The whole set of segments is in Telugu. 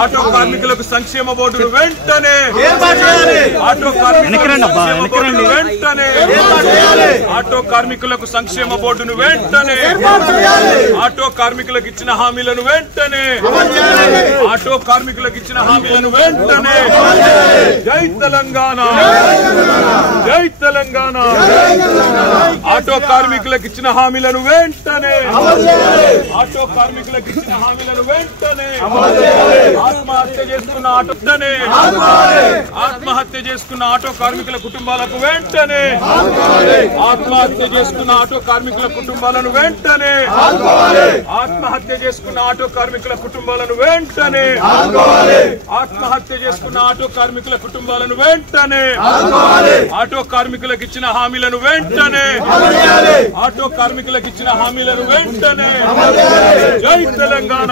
ఆటో కార్మికులకు సంక్షేమ బోర్డును వెంటనే ఆటో కార్మికులకు సంక్షేమ బోర్డును వెంటనే ఆటో కార్మికులకు ఇచ్చిన హామీలను వెంటనే ఆటో కార్మికులకు ఇచ్చిన హామీలను వెంటనే జై తెలంగాణ జై తెలంగాణ ఆటో కార్మికులకు ఇచ్చిన హామీలను వెంటనే ఆటో కార్మికులకు ఇచ్చిన హామీలను వెంటనే ఆత్మహత్య చేసుకున్న ఆత్మహత్య చేసుకున్న ఆటో కార్మికుల కుటుంబాలకు వెంటనే ఆత్మహత్య చేసుకున్న ఆటో కార్మికుల కుటుంబాలను వెంటనే ఆత్మహత్య చేసుకున్న ఆటో కార్మికుల కుటుంబాలను వెంటనే ఆత్మహత్య చేసుకున్న ఆటో కార్మికుల కుటుంబాలను వెంటనే ఆటో కార్మికులకు ఇచ్చిన హామీలను వెంటనే ఆటో కార్మికులకు ఇచ్చిన హామీలను వెంటనే జై తెలంగాణ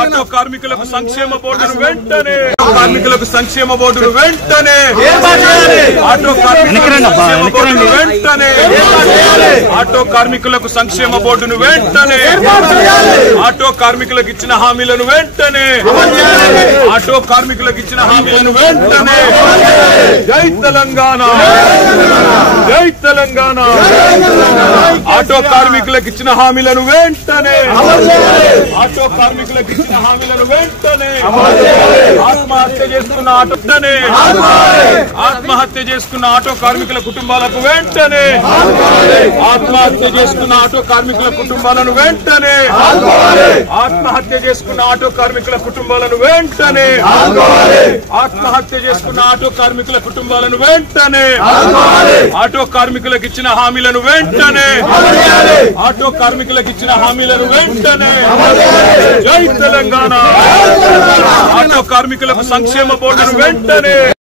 ఆటో కార్మికులకు సంక్షేమ బోర్డును వెంటనే కార్మికులకు సంక్షేమ బోర్డును వెంటనే ఆటో కార్మికులకు వెంటనే ఆటో కార్మికులకు సంక్షేమ బోర్డును వెంటనే ఆటో కార్మికులకు ఇచ్చిన హామీలను వెంటనే ఆటో కార్మికులకు ఇచ్చిన హామీలను వెంటనే జై తెలంగాణ జై తెలంగాణ ఆటో కార్మికులకు ఇచ్చిన హామీలను వెంటనే ఆటో కార్మికులకు ఇచ్చిన హామీలను వెంటనే ఆత్మహత్య చేసుకున్న ఆత్మహత్య చేసుకున్న ఆటో కార్మికుల కుటుంబాలకు వెంటనే ఆత్మహత్య చేసుకున్న ఆటో కార్మికుల కుటుంబాలను వెంటనే ఆత్మహత్య చేసుకున్న ఆటో కార్మికుల కుటుంబాలను వెంటనే ఆత్మహత్య చేసుకున్న ఆటో కార్మికుల కుటుంబాలను వెంటనే ఆటో కార్మికులకు ఇచ్చిన హామీలను వెంటనే ఆటో కార్మికులకు ఇచ్చిన హామీలను వెంటనే జై తెలంగాణ ఆటో కార్మికులకు సంక్షేమ బోర్డును వెంటనే